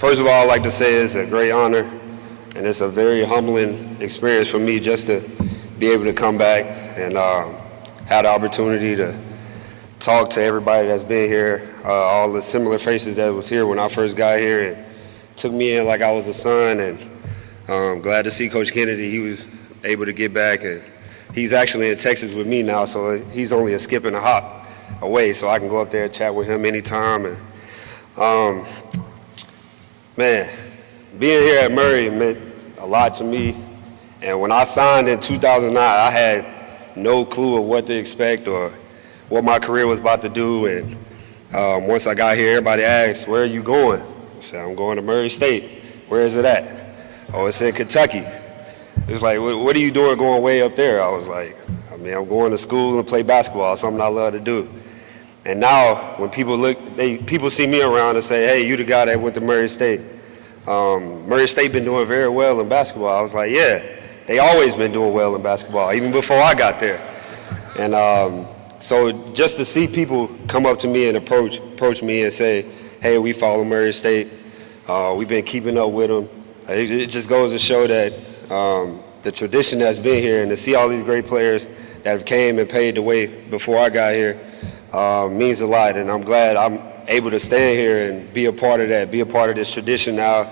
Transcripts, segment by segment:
First of all, I'd like to say it's a great honor, and it's a very humbling experience for me just to be able to come back and have the opportunity to talk to everybody that's been here, all the similar faces that was here when I first got here, and took me in like I was a son. And glad to see Coach Kennedy. He was able to get back, and he's actually in Texas with me now, so he's only a skip and a hop away, so I can go up there and chat with him anytime. And man, being here at Murray meant a lot to me. And when I signed in 2009, I had no clue of what to expect or what my career was about to do. And once I got here, everybody asked, "Where are you going?" I said, "I'm going to Murray State." "Where is it at?" "Oh, it's in Kentucky." It was like, "What are you doing going way up there?" I was like, I'm going to school and play basketball, something I love to do. And now when people see me around and say, "Hey, you the guy that went to Murray State." Murray State been doing very well in basketball. I was like, yeah, they always been doing well in basketball, even before I got there. And so just to see people come up to me and approach me and say, "Hey, we follow Murray State. We've been keeping up with them." It just goes to show that the tradition that's been here, and to see all these great players that have came and paved the way before I got here means a lot. And I'm glad I'm able to stand here and be a part of that, be a part of this tradition now.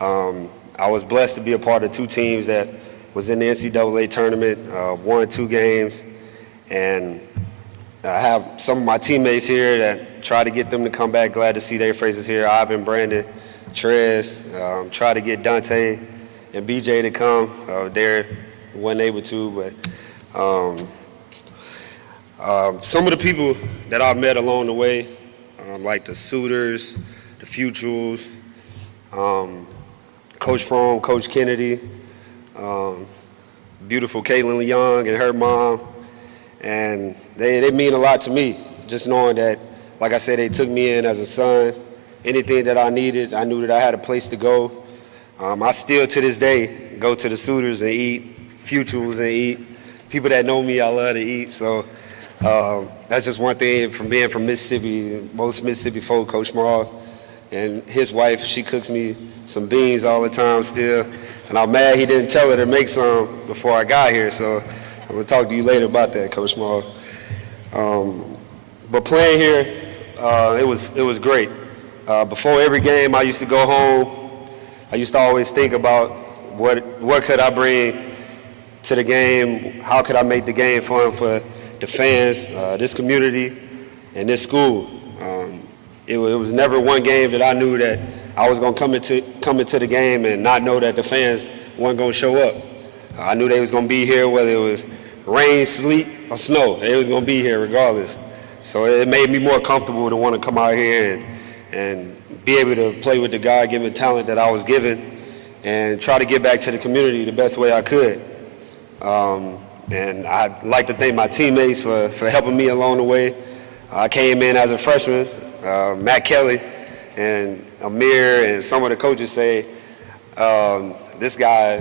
I was blessed to be a part of two teams that was in the NCAA tournament, won 2 games, and I have some of my teammates here that try to get them to come back. Glad to see their faces here. Ivan, Brandon, Trez, try to get Dante and BJ to come. They wasn't able to, but some of the people that I've met along the way, like the Suitors, the Futures, Coach Frome, Coach Kennedy, beautiful Caitlin Young and her mom, and they mean a lot to me, just knowing that, like I said, they took me in as a son. Anything that I needed, I knew that I had a place to go. I still, to this day, go to the Suitors and eat, Futures and eat. People that know me, I love to eat, so that's just one thing from being from Mississippi. Most Mississippi folk, Coach Morrell and his wife, she cooks me some beans all the time still, and I'm mad he didn't tell her to make some before I got here, so I'm gonna talk to you later about that, Coach Morrell. But playing here, it was great. Before every game, I used to go home. I used to always think about what could I bring to the game, how could I make the game fun for the fans, this community, and this school. It was never one game that I knew that I was going to come into the game and not know that the fans weren't going to show up. I knew they was going to be here whether it was rain, sleet, or snow. They was going to be here regardless. So it made me more comfortable to want to come out here and be able to play with the God-given talent that I was given and try to get back to the community the best way I could. And I'd like to thank my teammates for helping me along the way. I came in as a freshman. Matt Kelly and Amir and some of the coaches say, this guy,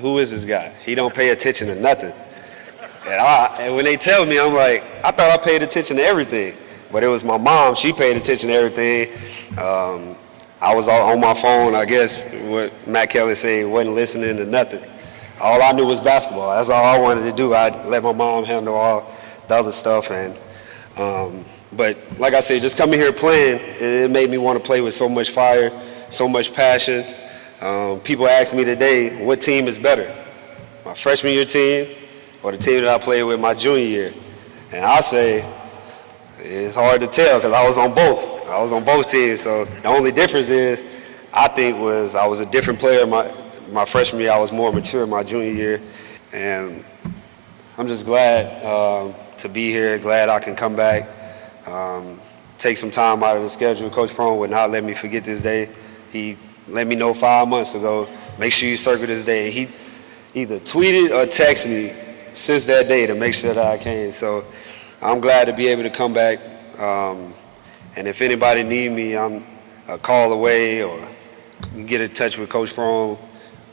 who is this guy? He don't pay attention to nothing. And when they tell me, I'm like, I thought I paid attention to everything. But it was my mom, she paid attention to everything. I was on my phone, I guess, what Matt Kelly said, wasn't listening to nothing. All I knew was basketball. That's all I wanted to do. I'd let my mom handle all the other stuff. But like I said, just coming here playing, it made me want to play with so much fire, so much passion. People ask me today, what team is better? My freshman year team or the team that I played with my junior year? And I say, it's hard to tell because I was on both. I was on both teams. So the only difference is, I think, was I was a different player my freshman year. I was more mature my junior year. And I'm just glad to be here, glad I can come back. Take some time out of the schedule. Coach Frome would not let me forget this day. He let me know 5 months ago, make sure you circle this day. And he either tweeted or texted me since that day to make sure that I came. So I'm glad to be able to come back. And if anybody need me, I'm a call away, or you can get in touch with Coach Frome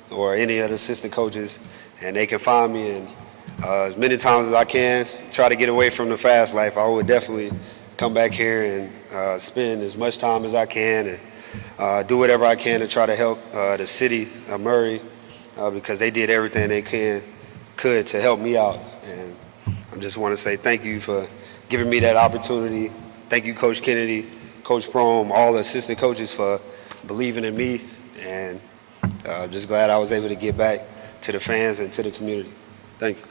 or any of the assistant coaches, and they can find me. And as many times as I can, try to get away from the fast life. I would definitely come back here and spend as much time as I can. do whatever I can to try to help the city of Murray because they did everything they could to help me out. And I just want to say thank you for giving me that opportunity. Thank you, Coach Kennedy, Coach Prohm, all the assistant coaches for believing in me. And just glad I was able to get back to the fans and to the community. Thank you.